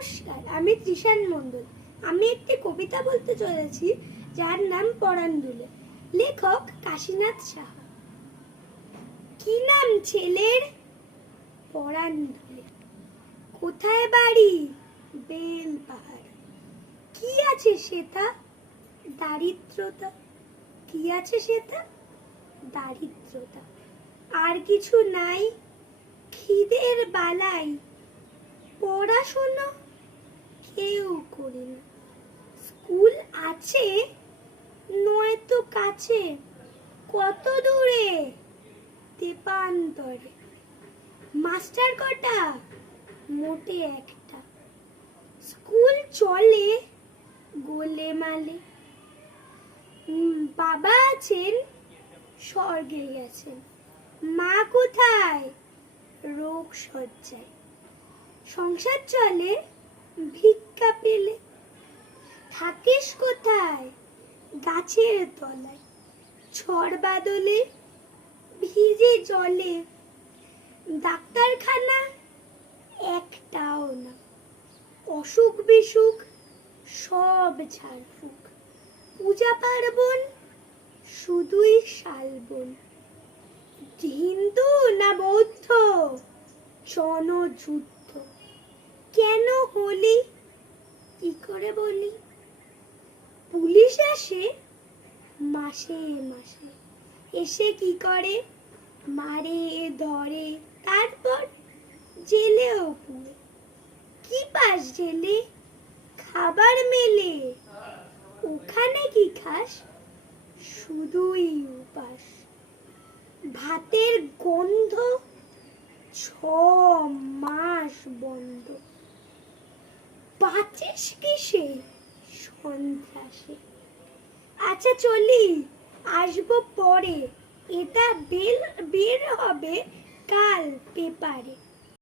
নমস্কার, আমি তৃষান মণ্ডল। আমি একটি কবিতা বলতে চলেছি যার নাম পরাণ দুলে। লেখক কাশীনাথ সাহা। কি নাম ছেলের? পরাণ দুলে। কোথায় বাড়ি? বেল পাহাড়। কি আছে সেটা? দারিদ্রতা। কি আছে সেটা? দারিদ্রতা। আর কিছু নাই? খিদের বালাই। পড়াশোনা কেউ করি না। স্কুল আছে নয়তো কাছে, কত দূরে? তেপান্তরে। মাস্টার কটা? মোটে একটা। স্কুল চলে গোলেমালে। বাবা আছেন, স্বর্গে গেছেন। মা কোথায়? রোগ শয্যায়। সংসার চলে ভিক্ষা পেলে। থাকিস কোথায়? গাছের তলায়। ঝড় বাদলে ভিজে জলে। ডাক্তারখানা একটাও না। অসুখ বিসুখ সব ঝাড়ফুঁক। পূজা পার্বণ শুধুই শালবন। হিন্দু না বৌদ্ধ? জনযুদ্ধ। কেন হলি? কি করে বলি? পুলিশ আসে মাসে মাসে। এসে কি করে? মারে ধরে, তারপর জেলেও পুরে। কি পাস জেলে? খাবার মেলে। ওখানে কি খাস? শুধুই উপাস। ভাতের গন্ধ 6 মাস বন্ধ। বাঁচিস কিসে? সন্ত্রাসে। আচ্ছা চলি, আসবো পরে। এটা বের হবে কাল পেপারে।